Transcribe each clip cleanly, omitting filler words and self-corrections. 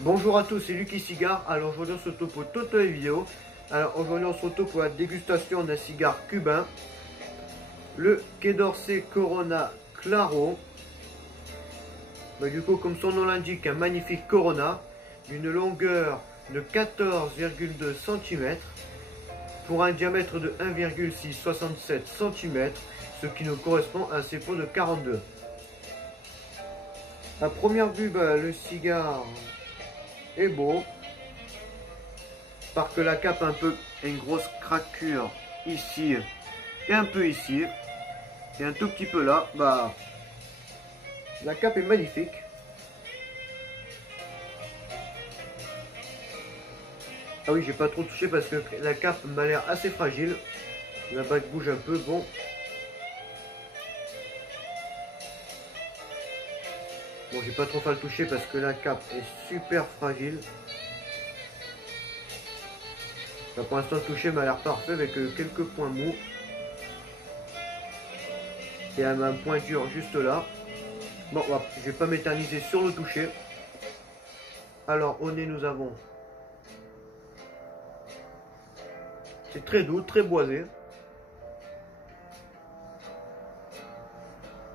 Bonjour à tous, c'est Lucky Cigare. Alors aujourd'hui on se retrouve pour toutes les vidéos. Alors aujourd'hui on se retrouve pour la dégustation d'un cigare cubain, le Quai d'Orsay Corona Claro. Du coup, comme son nom l'indique, un magnifique Corona d'une longueur de 14,2 cm pour un diamètre de 1,667 cm, ce qui nous correspond à un CEPO de 42. À première vue, le cigare est beau, parce que la cape a un peu une grosse craquure ici et un peu ici et un tout petit peu là. La cape est magnifique. Ah oui, j'ai pas trop touché parce que la cape m'a l'air assez fragile. La bague bouge un peu. Bon, j'ai pas trop fait le toucher parce que la cape est super fragile. Pour l'instant, le toucher m'a l'air parfait avec quelques points mous. Et un point dur juste là. Bon, je vais pas m'éterniser sur le toucher. Alors, au nez, nous avons... C'est très doux, très boisé.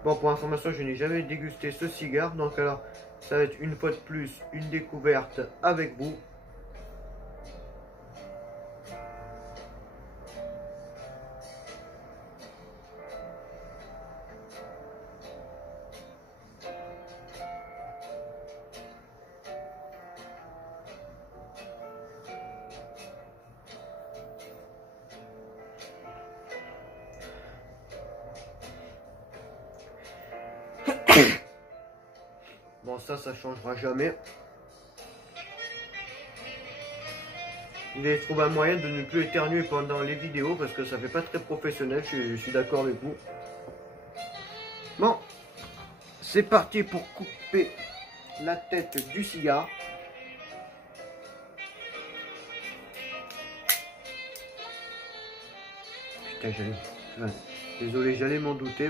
Bon, pour information, je n'ai jamais dégusté ce cigare. Donc alors, ça va être une fois de plus une découverte avec vous. Bon, ça changera jamais. Vous allez trouver un moyen de ne plus éternuer pendant les vidéos parce que ça fait pas très professionnel, je suis d'accord avec vous. Bon, c'est parti pour couper la tête du cigare. Putain, désolé, j'allais m'en douter.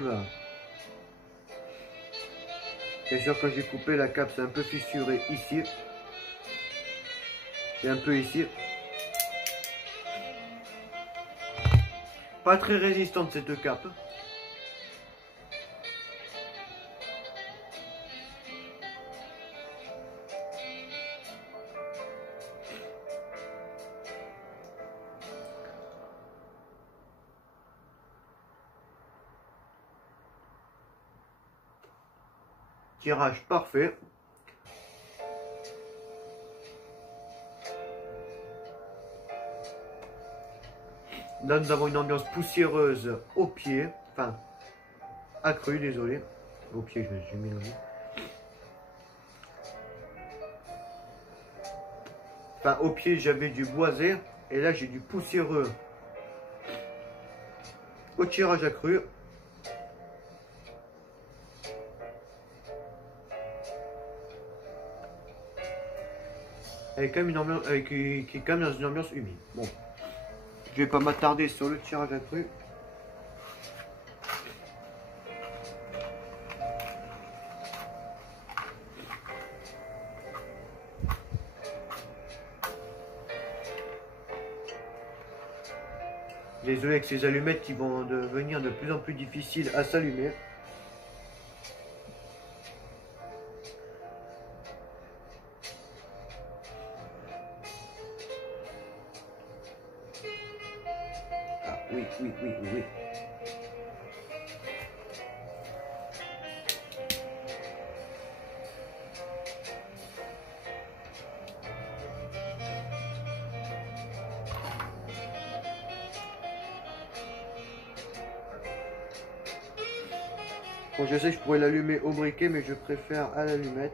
Bien sûr, quand j'ai coupé la cape, c'est un peu fissuré ici. Et un peu ici. Pas très résistante cette cape. Tirage parfait. Là, nous avons une ambiance poussiéreuse au pied. Enfin, accrue, désolé. Au pied, j'ai mélangé. Enfin, au pied, j'avais du boisé. Et là, j'ai du poussiéreux. Au tirage accru. Avec quand même une ambiance, qui est quand même dans une ambiance humide. Bon. Je vais pas m'attarder sur le tirage accru. Désolé avec ces allumettes qui vont devenir de plus en plus difficiles à s'allumer. Ah oui. Bon, je sais que je pourrais l'allumer au briquet, mais je préfère à l'allumette.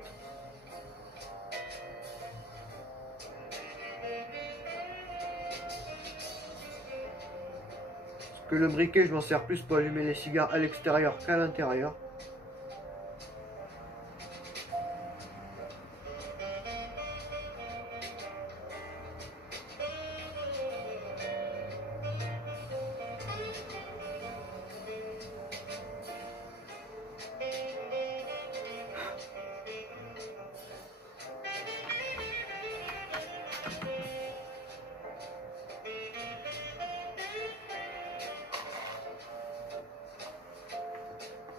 Parce que le briquet, je m'en sers plus pour allumer les cigares à l'extérieur qu'à l'intérieur.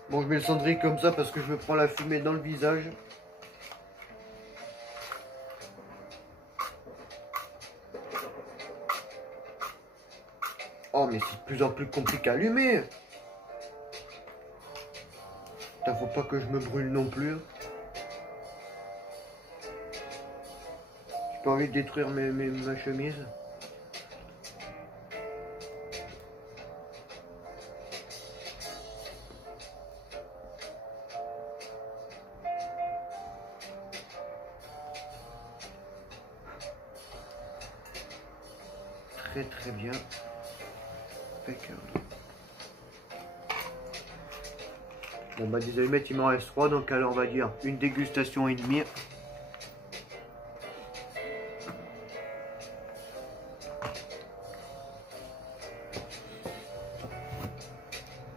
Bon, je mets le cendrier comme ça parce que je me prends la fumée dans le visage. Oh, mais c'est de plus en plus compliqué à allumer. Putain, faut pas que je me brûle non plus. J'ai pas envie de détruire ma chemise. Très très bien. Impeccable. Bon bah des allumettes il m'en reste 3, donc alors on va dire une dégustation et demie.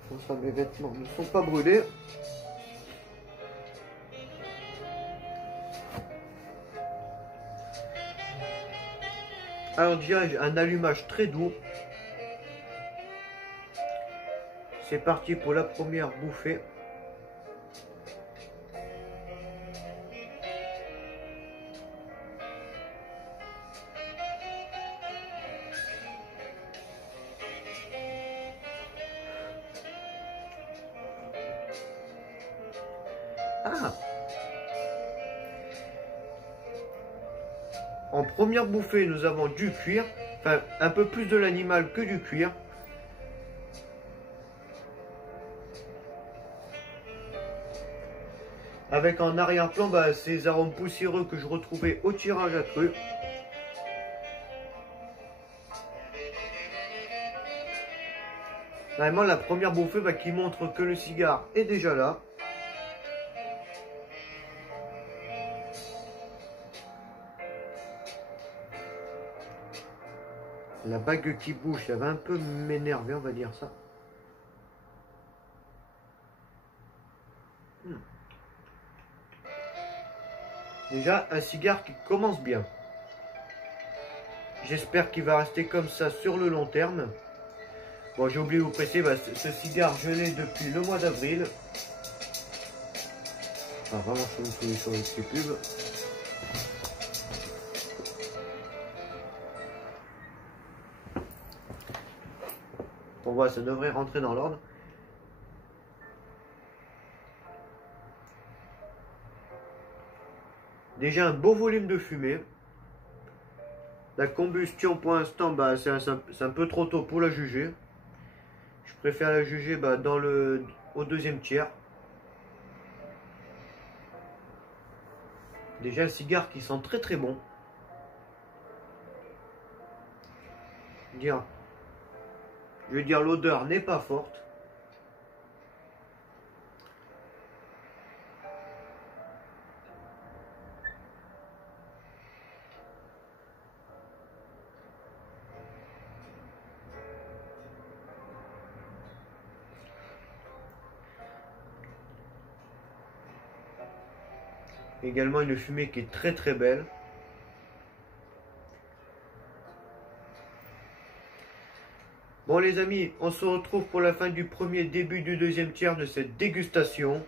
Comme ça mes vêtements ne sont pas brûlés. Alors déjà un allumage très doux. C'est parti pour la première bouffée. Ah! En première bouffée, nous avons du cuir, enfin un peu plus de l'animal que du cuir. Avec en arrière-plan bah, ces arômes poussiéreux que je retrouvais au tirage à cru. Vraiment la première bouffée bah, qui montre que le cigare est déjà là. La bague qui bouge, ça va un peu m'énerver, on va dire ça. Déjà, un cigare qui commence bien. J'espère qu'il va rester comme ça sur le long terme. Bon, j'ai oublié de vous préciser, bah, ce cigare, je l'ai depuis le mois d'avril. Ah, vraiment, je suis sur les pubs. On voit, ça devrait rentrer dans l'ordre. Déjà un beau volume de fumée. La combustion pour l'instant, bah, c'est un peu trop tôt pour la juger. Je préfère la juger bah, au deuxième tiers. Déjà un cigare qui sent très très bon. Je veux dire l'odeur n'est pas forte. Également une fumée qui est très très belle. Bon les amis, on se retrouve pour la fin du premier, début du deuxième tiers de cette dégustation.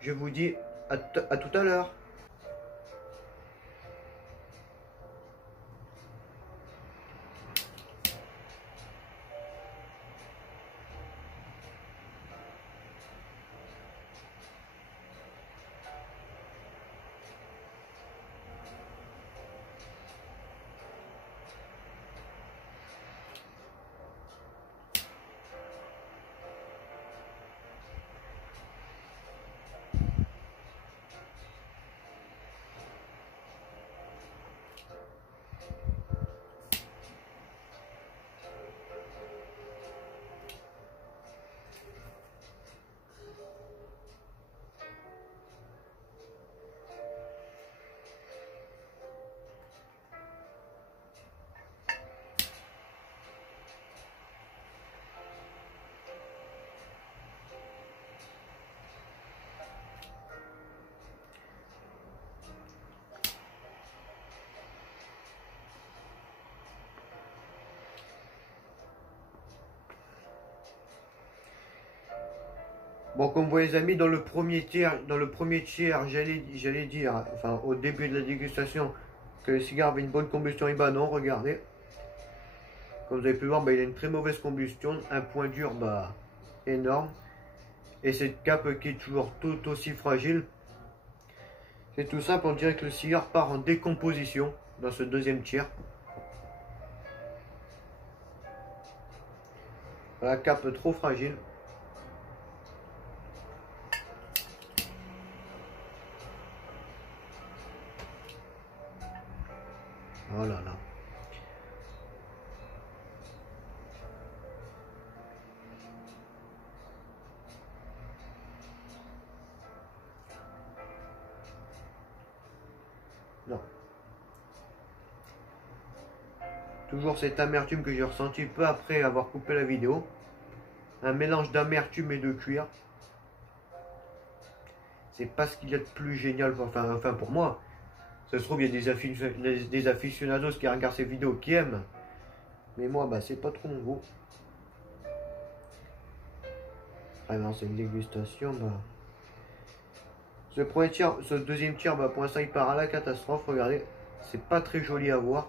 Je vous dis à tout à l'heure. Bon, comme vous voyez les amis, dans le premier tiers, j'allais dire, enfin au début de la dégustation, que le cigare avait une bonne combustion. Et bah non, regardez. Comme vous avez pu voir, bah, il a une très mauvaise combustion, un point dur bah, énorme. Et cette cape qui est toujours tout aussi fragile. C'est tout simple, on dirait que le cigare part en décomposition dans ce deuxième tiers. La cape trop fragile. Oh là là. Non. Toujours cette amertume que j'ai ressentie peu après avoir coupé la vidéo. Un mélange d'amertume et de cuir. C'est pas ce qu'il y a de plus génial, enfin pour moi. Ça se trouve, il y a des aficionados qui regardent ces vidéos qui aiment. Mais moi, bah, c'est pas trop mon goût. Ah non, c'est une dégustation, bah. Ce deuxième tiers, bah, pour l'instant, il part à la catastrophe. Regardez, c'est pas très joli à voir.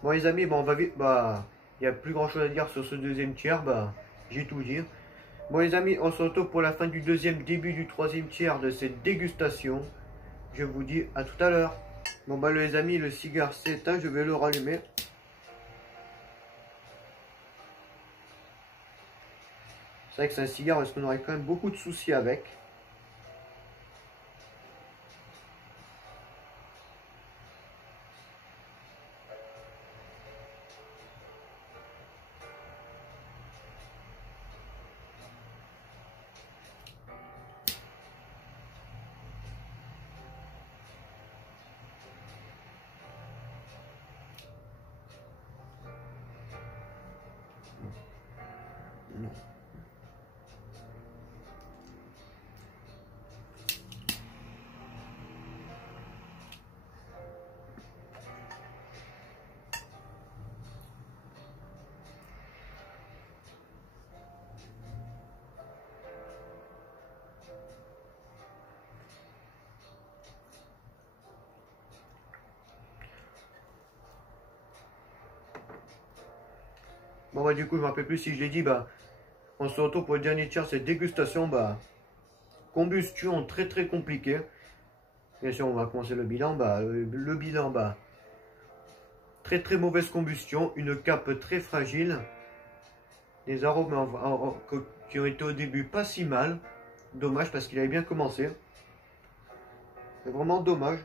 Bon, les amis, bon, on va vite. Bah, il n'y a plus grand chose à dire sur ce deuxième tiers. Bah, j'ai tout dit. Bon, les amis, on se retrouve pour la fin du deuxième, début du troisième tiers de cette dégustation. Je vous dis à tout à l'heure. Bon, bah, les amis, le cigare s'éteint. Je vais le rallumer. C'est vrai que c'est un cigare parce qu'on aurait quand même beaucoup de soucis avec. Non. Bon, bah, du coup, je ne me rappelle plus si je l'ai dit. Bah, on se retrouve pour le dernier tiers, cette dégustation. Bah, combustion très compliquée. Bien sûr, on va commencer le bilan. Bah, le bilan, bah, très mauvaise combustion, une cape très fragile, des arômes qui ont été au début pas si mal. Dommage parce qu'il avait bien commencé. C'est vraiment dommage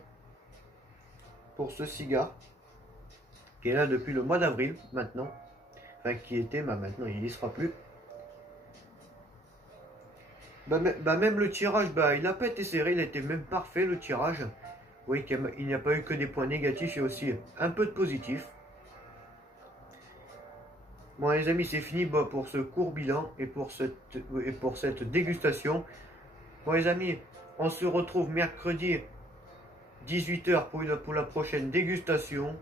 pour ce cigare qui est là depuis le mois d'avril maintenant. Enfin, qui était, bah, maintenant il n'y sera plus. Bah, même le tirage, bah, il n'a pas été serré, il était même parfait le tirage. Oui, il n'y a pas eu que des points négatifs et aussi un peu de positif. Bon les amis, c'est fini bah, pour ce court bilan et pour cette dégustation. Bon les amis, on se retrouve mercredi 18 h pour la prochaine dégustation.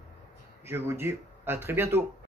Je vous dis à très bientôt.